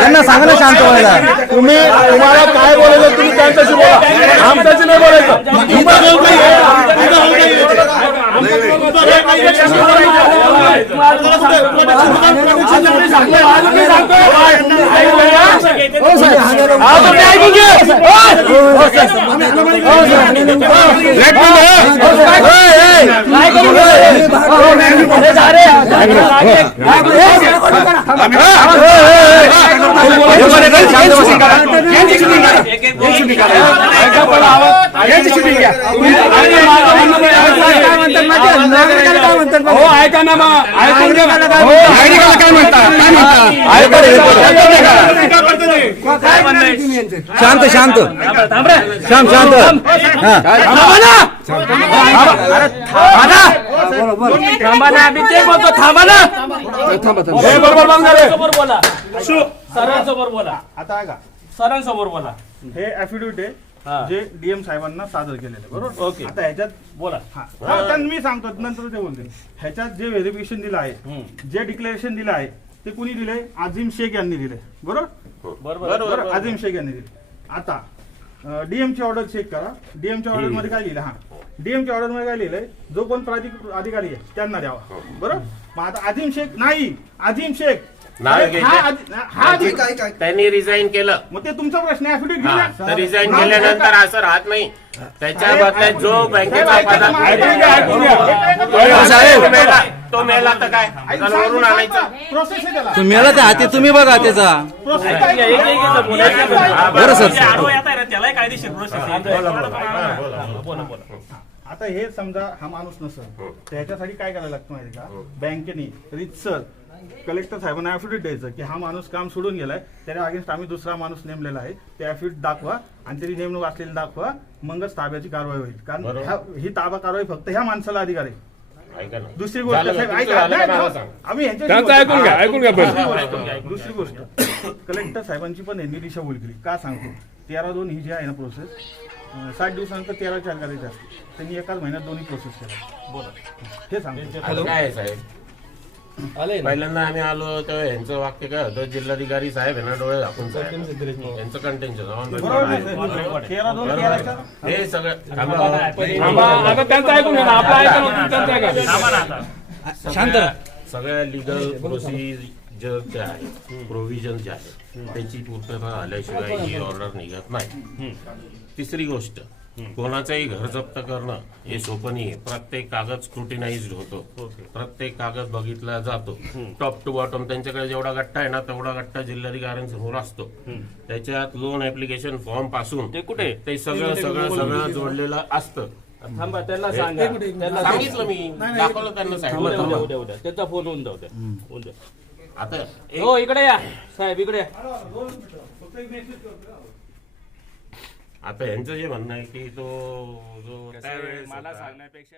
यांना सांगा ना शांत व्हायला. तुम्हाला काय बोलायचं तुम्ही त्यांच्याशी बोला, आमच्याशी नाही बोलायचं. ऐका ना मग शांत शांत शांत शांत थांबा ना. मी ते बोलतो थांबा ना. बरोबर बोला, सरांसमोर बोला. आता ऐका, सरांसमोर बोला. हे ऍफिडेव्हिट आहे जे डीएम साहेबांना सादर केलेलं आहे, बरोबर. ओके, आता ह्याच्यात बोला. मी सांगतो नंतर ते बोलते. ह्याच्यात जे व्हेरिफिकेशन दिलं आहे, जे डिक्लेरेशन दिलं आहे ते कुणी दिलंय? आझिम शेख यांनी दिलंय, बरोबर बरोबर. आझिम शेख यांनी दिले. आता डीएम ची ऑर्डर चेक करा. डीएम च्या ऑर्डर मध्ये काय लिहिलं? डीएम च्या ऑर्डर मध्ये काय लिहिलंय? जो कोण प्राधिकृत अधिकारी आहे त्यांना द्यावा, बरोबर. मग आता आझिम शेख नाही, आझिम शेख त्यांनी रिझाईन केलं. मग ते तुमचा प्रश्न आहे. ऍफिडेव्हिट रिझाईन केल्यानंतर असं राहत नाही. त्याच्या बदल्यात जो बँकेचा तो मेला तर काय वरून आणायचं? प्रोसेस आहे त्याला. तुम्ही आला त्या हाती तुम्ही बघा त्याचा. बरं सर, त्याला कायदेशीर प्रोसेस. आता हे समजा हा माणूस नसेल, त्याच्यासाठी काय करायला लागतं माहिती का? बँकेने रितसर कलेक्टर साहेबांना ऍफिडेव्हिट द्यायचं की हा माणूस काम सोडून गेलाय, त्याच्या अगेन्स्ट आम्ही दुसरा माणूस नेमलेला आहे, ते ऍफिडेव्हिट दाखवा आणि त्याची नेमणूक असलेली दाखवा, मगच ताब्याची कारवाई होईल. कारण ही ताबा कारवाई फक्त ह्या माणसाला अधिकार आहे. दुसरी गोष्ट साहेब ऐका, आम्ही दुसरी गोष्ट कलेक्टर साहेबांची पण यांनी दिशाभूल केली. का सांगतो? 13/2 ही जी आहे ना प्रोसेस, 60 दिवसानंतर 13/4 करायची असते. त्यांनी एकाच महिन्यात दोन्ही प्रोसेस केल्या. बोला, हे सांगतो. काय साहेब, पहिल्यांदा आम्ही आलो तेव्हा यांचं वाक्य काय होतं? जिल्हाधिकारी साहेब यांना डोळे झाकून यांचं कंटेन्शन हे सगळं शांत. सगळ्या लिगल प्रोसिजर जे आहे, प्रोव्हिजन जे आहे त्याची पूर्तता झाल्याशिवाय ही ऑर्डर निघत नाही. तिसरी गोष्ट, कोणाचंही घर जप्त करणं हे सोपं नाही. प्रत्येक कागद स्क्रुटिनाइज्ड होतो, प्रत्येक कागद बघितला जातो टॉप टू बॉटम. त्यांच्याकडे जेवढा गट्टा आहे ना तेवढा गट्टा जिल्हाधिकाऱ्यांसमोर असतो. त्याच्यात लोन ऍप्लिकेशन फॉर्म पासून ते कुठे ते सगळं सगळं सगळं जोडलेलं असतं. थांबा, त्यांना सांगितलं मी, दाखवलं त्यांना सांगितलं. त्याचा फोन होऊन जाऊ द्या. आता हो इकडे या साहेब, इकडे या. आता यांचं जे म्हणणं आहे की तो जो मला सांगण्यापेक्षा